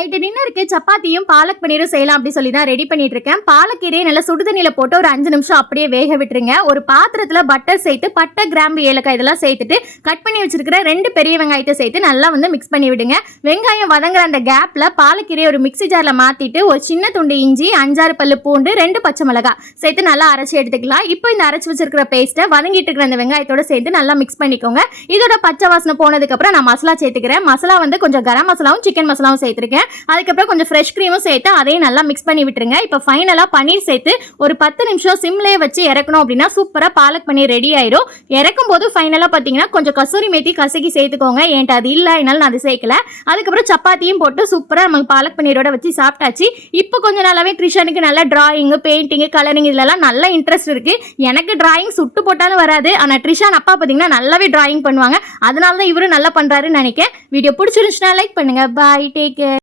Night டின்னருக்கு சப்பாத்தியும் பாலக் பன்னீரும் செய்யலாம் அப்படி சொல்லி தான் ரெடி பண்ணிட்டு இருக்கேன். பாலக்கீரையை நல்லா சுடுதண்ணியில் போட்டு ஒரு 5 நிமிஷம் அப்படியே வேக விட்டுருங்க. ஒரு பாத்திரத்தில் பட்டர் சேர்த்து பட்டை கிராம்பு ஏலக்காய் இதெல்லாம் சேர்த்துட்டு கட் பண்ணி வச்சிருக்கிற 2 பெரிய வெங்காயத்தை சேர்த்து நல்லா மிக்ஸ் பண்ணி விடுங்க. வெங்காயம் வதங்குற அந்த கேப்பில் பாலக்கீரையை ஒரு மிக்ஸி ஜாரில் மாற்றிட்டு ஒரு சின்ன துண்டு இஞ்சி 5-6 பல்லு பூண்டு 2 பச்சை மிளகாய் சேர்த்து நல்லா அரைச்சி எடுத்துக்கலாம். இப்போ இந்த அரைச்சி வச்சிருக்கிற பேஸ்ட்டை வதங்கிட்டு இருக்கிற அந்த வெங்காயத்தோட சேர்த்து நல்லா மிக்ஸ் பண்ணிக்கோங்க. இதோட பச்சை வாசனை போனதுக்கப்புறம் நான் மசாலா சேர்த்துக்கிறேன். மசாலா கொஞ்சம் கரம் மசாலாவும் சிக்கன் மசாலாவும் சேர்த்துருக்கேன். அதுக்கப்புறம் கொஞ்சம் ஃப்ரெஷ் க்ரீமும் சேர்த்து அதையும் நல்லா மிக்ஸ் பண்ணி விட்டுருங்க. இப்போ ஃபைனலாக பன்னீர் சேர்த்து ஒரு 10 நிமிஷம் சிம்லேயே வச்சு இறக்கணும் அப்படின்னா சூப்பராக பாலக் பன்னீர் ரெடி ஆயிடும். இறக்கும் போது ஃபைனலாக பார்த்தீங்கன்னா கொஞ்சம் கசூரி மேத்தி கசக்கி சேர்த்துக்கோங்க. ஏன்ட்டு அது இல்லை என்னால் நான் அது சேர்க்கல. அதுக்கப்புறம் சப்பாத்தியும் போட்டு சூப்பராக நமக்கு பாலக் பன்னீரோட வச்சு சாப்பிட்டாச்சு. இப்போ கொஞ்சம் நல்லாவே கிருஷ்ணனுக்கு நல்ல டிராயிங்கு பெயிண்டிங்கு கலரிங் இதெல்லாம் நல்ல இன்ட்ரெஸ்ட் இருக்கு. எனக்கு டிராயிங் சுட்டு போட்டாலும் வராது. ஆனால் ட்ரிஷான் அப்பா பார்த்தீங்கன்னா நல்லாவே டிராயிங் பண்ணுவாங்க. அதனால தான் இவரும் நல்லா பண்ணுறாருன்னு நினைக்கிறேன். வீடியோ பிடிச்சிருந்துச்சுன்னா லைக் பண்ணுங்க. பாய், டேக் கேர்.